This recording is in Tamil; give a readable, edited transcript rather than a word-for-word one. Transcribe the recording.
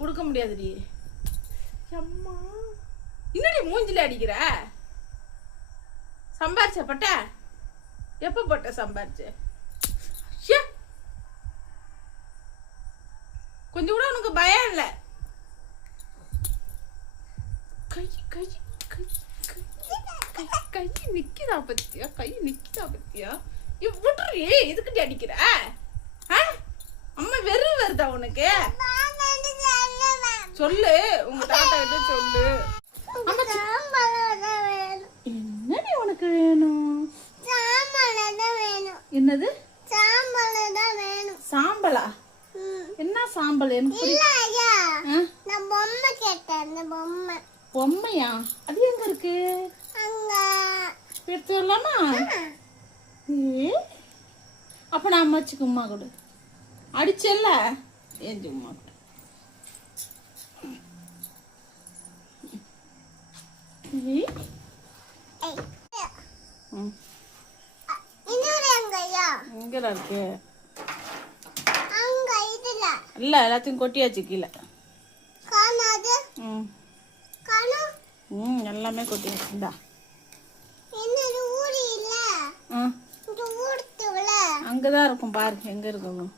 கொடுக்க முடியாதுடி. அம்மா என்னடி மூஞ்சில அடிக்கிற? சம்பாரிச்ச பட்ட எப்ப போட்ட சம்பாரிச்ச? கொஞ்சம் கூட உனக்கு பயம் இல்ல. கை கை கை கை கை நிக்கிறா பத்தியா? கை நிக்கிறா பத்தியா? விட்டுறி எதுக்கிட்ட அடிக்கிற? அம்மா வெறும் வருதா உனக்கு? சொல்லு உங்க தாத்தா கிட்ட சொல்லு. என்னடி உனக்கு வேணும்? என்னது சாம்பலா? என்ன சாம்பல்? பொம்மையா? அது எங்க இருக்கு? எடுத்து வரலாமா? அப்ப நான் அம்மாச்சுக்கு உமா கொடு. அடிச்சல்ல ஏன் உமா கொடு. எங்கடா இருக்கு? இல்ல எல்லாத்தையும் கொட்டியாச்சு கீழே. எல்லாமே கொட்டியாச்சு. இந்தா அங்கதான் இருக்கும் பாரு எங்க இருக்கணும்.